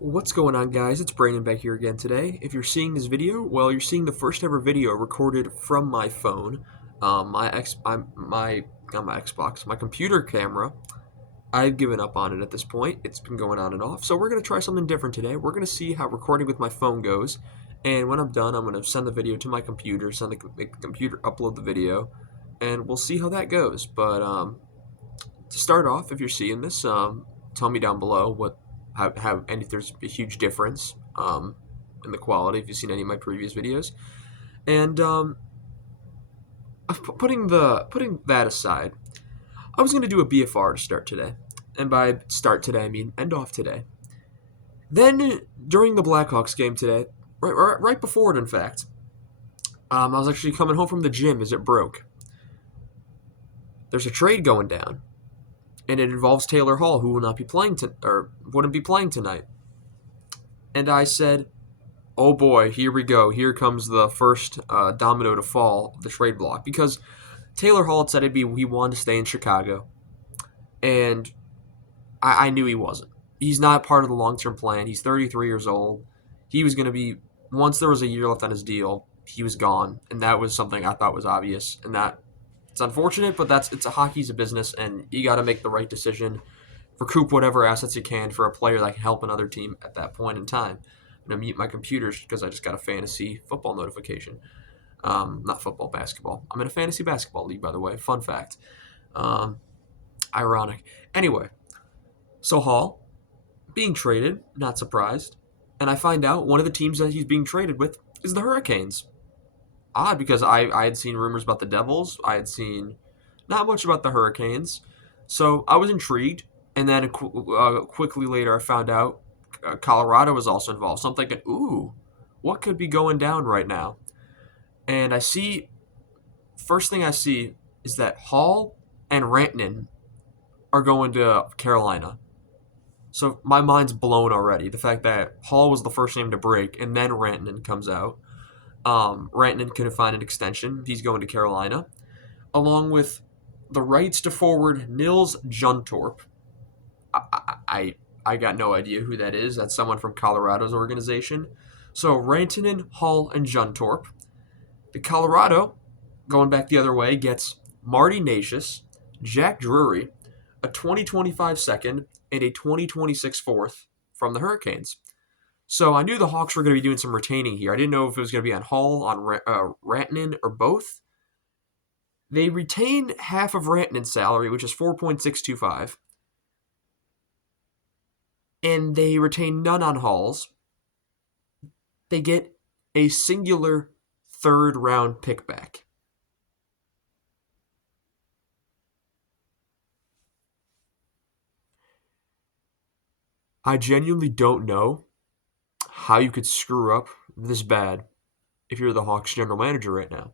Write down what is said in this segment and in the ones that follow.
What's going on, guys? It's Brandon back here again today. If you're seeing this video, well, you're seeing the first ever video recorded from my phone. Not my Xbox, my computer camera. I've given up on it at this point. It's been going on and off. So we're gonna try something different today. We're gonna see how recording with my phone goes, and when I'm done, I'm gonna send the video to my computer, make the computer upload the video, and we'll see how that goes. But to start off, if you're seeing this, tell me down below and if there's a huge difference in the quality if you've seen any of my previous videos. And putting that aside, I was going to do a BFR to start today, and by start today I mean end off today. Then during the Blackhawks game today, right before it, in fact, I was actually coming home from the gym as it broke. There's a trade going down, and it involves Taylor Hall, who will not be playing or wouldn't be playing tonight. And I said, "Oh boy, here we go. Here comes the first domino to fall, the trade block." Because Taylor Hall had said he wanted to stay in Chicago, and I knew he wasn't. He's not part of the long-term plan. He's 33 years old. He was going to be, once there was a year left on his deal, he was gone, and that was something I thought was obvious. And that it's unfortunate, but hockey's a business, and you got to make the right decision, recoup whatever assets you can for a player that can help another team at that point in time. I'm going to mute my computers because I just got a fantasy football notification. Not football, basketball. I'm in a fantasy basketball league, by the way. Fun fact. Um, Ironic. Anyway, so Hall being traded, not surprised. And I find out one of the teams that he's being traded with is the Hurricanes. Odd, because I had seen rumors about the Devils. I had seen not much about the Hurricanes. So I was intrigued. And then quickly later, I found out Colorado was also involved. So I'm thinking, ooh, what could be going down right now? And first thing I see is that Hall and Rantanen are going to Carolina. So my mind's blown already. The fact that Hall was the first name to break, and then Rantanen comes out. Rantanen couldn't find an extension. He's going to Carolina, along with the rights to forward Nils Juntorp. I got no idea who that is. That's someone from Colorado's organization. So Rantanen, Hall, and Juntorp. The Colorado, going back the other way, gets Marty Necas, Jack Drury, a 2025 second, and a 2026 fourth from the Hurricanes. So I knew the Hawks were going to be doing some retaining here. I didn't know if it was going to be on Hall, on Rantanen, or both. They retain half of Rantanen's salary, which is 4.625, and they retain none on Hall's. They get a singular third round pick back. I genuinely don't know how you could screw up this bad if you're the Hawks general manager right now.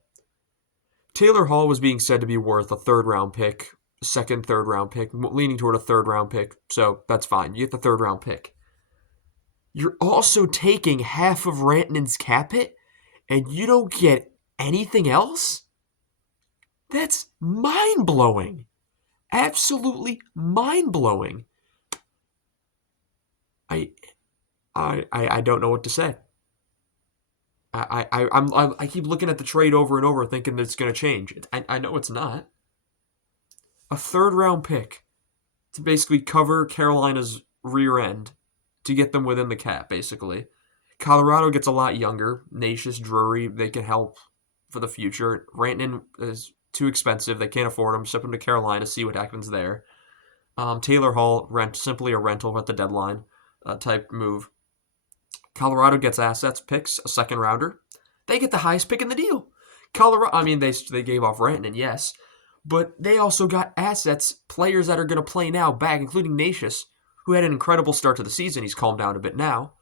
Taylor Hall was being said to be worth a third round pick, third round pick, leaning toward a third round pick, so that's fine. You get the third round pick. You're also taking half of Rantanen's cap hit, and you don't get anything else? That's mind blowing. Absolutely mind blowing. I don't know what to say. I keep looking at the trade over and over, thinking that it's going to change. I know it's not. A third round pick to basically cover Carolina's rear end to get them within the cap, basically. Colorado gets a lot younger. Necas, Drury, they can help for the future. Rantanen is too expensive. They can't afford him. Ship him to Carolina, see what happens there. Taylor Hall, simply a rental at the deadline type move. Colorado gets assets, picks, a second rounder. They get the highest pick in the deal. Colorado, I mean, they gave off Rantanen, yes, but they also got assets, players that are going to play now back, including Necas, who had an incredible start to the season. He's calmed down a bit now.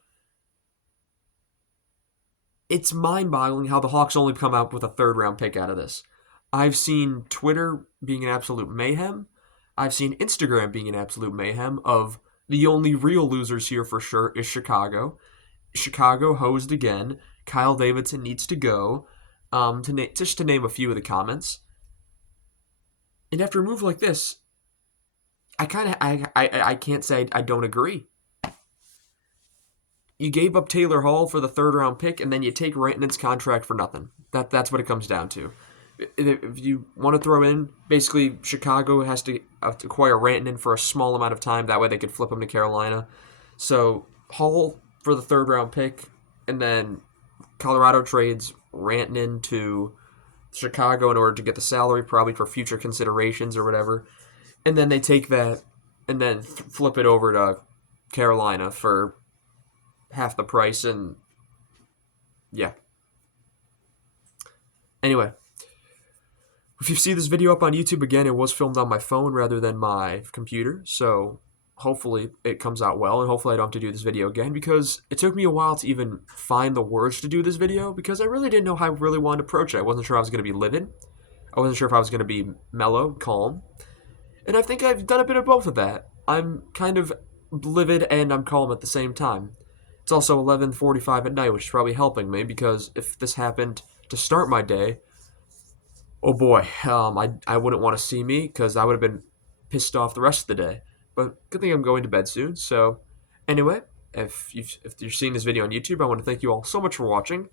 It's mind-boggling how the Hawks only come out with a third-round pick out of this. I've seen Twitter being an absolute mayhem. I've seen Instagram being an absolute mayhem of the only real losers here for sure is Chicago. Chicago hosed again. Kyle Davidson needs to go. Just to name a few of the comments. And after a move like this, I can't say I don't agree. you gave up Taylor Hall for the third-round pick, and then you take Rantanen's contract for nothing. That's what it comes down to. If you want to throw in, basically, Chicago has to acquire Rantanen for a small amount of time. That way they could flip him to Carolina. So Hall for the third-round pick, and then Colorado trades Rantanen to Chicago in order to get the salary, probably for future considerations or whatever. And then they take that and then flip it over to Carolina for half the price, and yeah. Anyway, if you see this video up on YouTube, again, it was filmed on my phone rather than my computer, so hopefully it comes out well, and hopefully I don't have to do this video again, because it took me a while to even find the words to do this video, because I really didn't know how I really wanted to approach it. I wasn't sure I was going to be livid. I wasn't sure if I was going to be mellow, calm. And I think I've done a bit of both of that. I'm kind of livid and I'm calm at the same time. It's also 11:45 at night, which is probably helping me, because if this happened to start my day, oh boy, I wouldn't want to see me, because I would have been pissed off the rest of the day. But good thing I'm going to bed soon. So anyway, if you're seeing this video on YouTube, I want to thank you all so much for watching.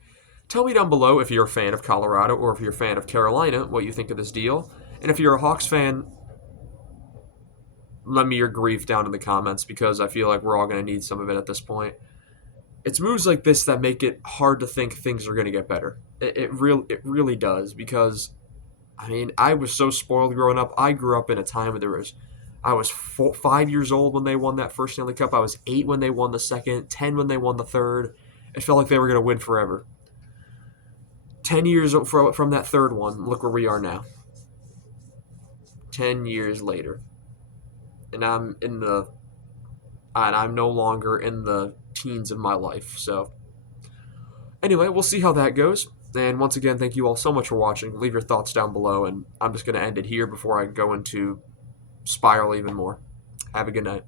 Tell me down below if you're a fan of Colorado or if you're a fan of Carolina, what you think of this deal. And if you're a Hawks fan, lend me your grief down in the comments, because I feel like we're all going to need some of it at this point. It's moves like this that make it hard to think things are going to get better. It really does, because, I mean, I was so spoiled growing up. I grew up in a time where I was 5 years old when they won that first Stanley Cup. I was 8 when they won the second, 10 when they won the third. It felt like they were going to win forever. 10 years from that third one, look where we are now. 10 years later. And I'm no longer in the teens of my life. So anyway, we'll see how that goes. And once again, thank you all so much for watching. Leave your thoughts down below, and I'm just going to end it here before I go into spiral even more. Have a good night.